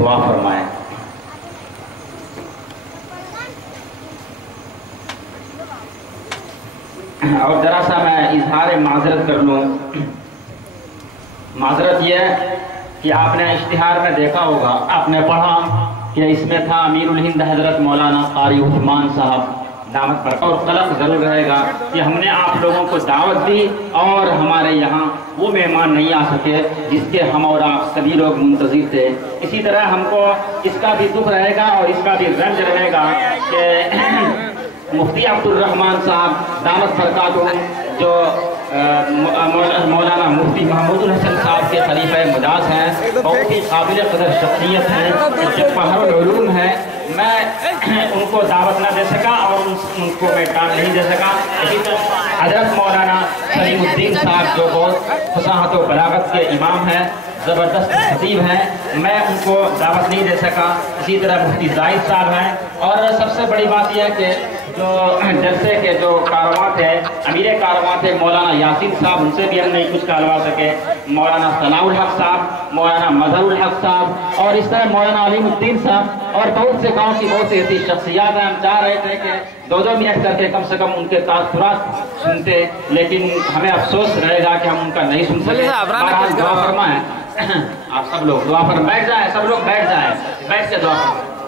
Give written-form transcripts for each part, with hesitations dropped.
دعا فرمائیں۔ اور ذرا سا میں اظہار معذرت کر لوں۔ معذرت یہ کہ آپ نے اشتہار میں دیکھا ہوگا، آپ نے پڑھا کہ اس میں تھا امیر الہند حضرت مولانا قاری عثمان صاحب دامت پر، اور قلق ضرور رہے گا کہ ہم نے آپ لوگوں کو دعوت دی اور ہمارے یہاں وہ مہمان نہیں آ سکے جس کے ہم اور آپ سبھی لوگ منتظر تھے۔ اسی طرح ہم کو اس کا بھی دکھ رہے گا اور اس کا بھی رنج رہے گا کہ مفتی عبد الرحمن صاحب دامت برکاتہم جو مولانا مفتی محمد الحسن صاحب کے خلیفہ مجاز ہیں، بہت ہی قابل قدر شخصیت ہیں، جمعیۃ العلوم ہے، میں ان کو دعوت نہ دے سکا اور ان کو میں ٹائم نہیں دے سکا۔ اسی طرح حضرت مولانا الدین صاحب جو بہت فصاحت و بلاغت کے امام ہیں، زبردست خطیب ہیں، میں ان کو دعوت نہیں دے سکا۔ اسی طرح مفتی زاہد صاحب ہیں، اور سب سے بڑی بات یہ ہے کہ جو جلسے کے جو کارواں تھے، امیر کارواں تھے مولانا یاسین صاحب، ان سے بھی ہم نہیں کچھ کاروا سکے، مولانا ثناء الحق صاحب، مولانا مظہر الحق صاحب، اور اس طرح مولانا علیم الدین صاحب، اور بہت سے گاؤں کی بہت سی ایسی شخصیات ہیں۔ ہم چاہ رہے تھے کہ 2-2 منٹ کر کے کم سے کم ان کے تاثرات سنتے، لیکن ہمیں افسوس رہے گا کہ ہم ان کا نہیں سن سکے۔ بہرحال دعا فرمائیں، آپ سب لوگ دعا فرمائیں، بیٹھ جائیں، سب لوگ بیٹھ جائیں، بیٹھ کے دعا فرمائیں۔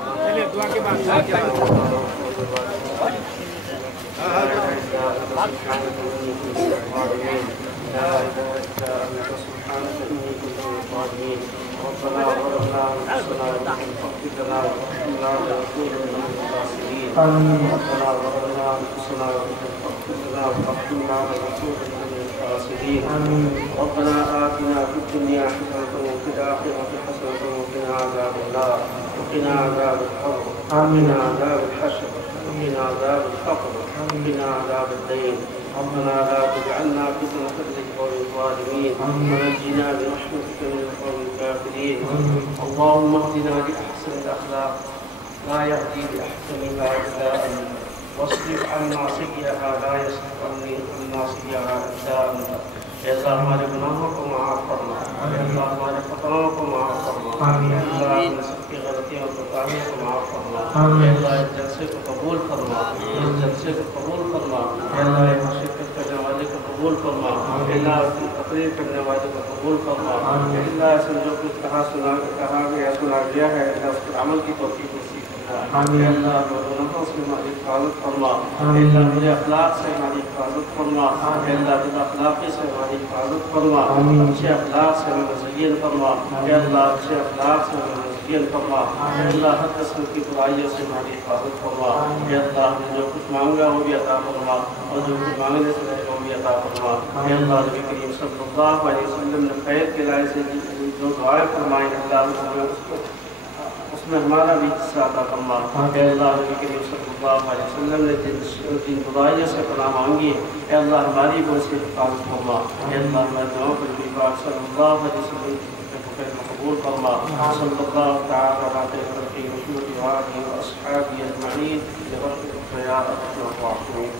ربنا آتنا في الدنيا حسنة وفي الآخرة حسنة وقنا عذاب النار وقنا عذاب القبر وقنا عذاب الحشر وقنا عذاب الفقر وقنا عذاب الدين ربنا لا تجعلنا فتنة للقوم الظالمين ونجنا برحمتك من القوم الكافرين اللهم اهدنا لأحسن الأخلاق لا يهدي لأحسنها إلا أنت واصرف عنا سيئها لا يصرف عنا سيئها إلا أنت۔ اے اللہ ہمارے گناہوں کو معاف فرما، اے اللہ ہمارے خطاؤں کو معاف فرما، اے اللہ ہم سب کی غلطیوں اور کوتاہیوں کو معاف فرما، اے اللہ اس جلسے کو قبول فرما، اس جلسے کو قبول فرما، اے اللہ اس شرکت کرنے والے کو قبول فرما، اے اللہ اس کی تقریر کرنے والے کو قبول فرما، اے اللہ اس نے جو کچھ کہا گیا ہے اللہ اس پر عمل کی توفیق نصیب فرما، اے اللہ گناہوں سے ہماری حفاظت فرما، اے اللہ برے اخلاق سے ہماری حفاظت فرما، اے اللہ بد اخلاقی سے ہماری حفاظت فرما، اچھے اخلاق سے ہمیں مزین فرما، اے اللہ اچھے اخلاق سے ہمیں مزین فرما، اے اللہ ہر قسم کی برائیوں سے ہماری حفاظت فرما، اے اللہ ہم نے جو کچھ مانگا وہ بھی عطا فرما اور جو کچھ مانگنے سے رہے وہ بھی عطا فرما، اے اللہ نبی کریم صلی اللہ علیہ وسلم نے خیر کے رائے سے جو دعائیں فرمائیں اللہ اس میں ہمارا بھی حصہ عطا فرما، اے اللہ نبی کریم صلی اللہ علیہ وسلم نے جن برائیوں سے پناہ مانگی اے اللہ ہماری کو اس کی حفاظت فرما، اے اللہ ہمارے دعاؤں پر نبی پاک صلی اللہ علیہ وسلم کے قبول فرما، صلی اللہ تعالی علیہ وسلم وآلہ وأصحابہ اجمعین برحمتک یا ارحم الراحمین۔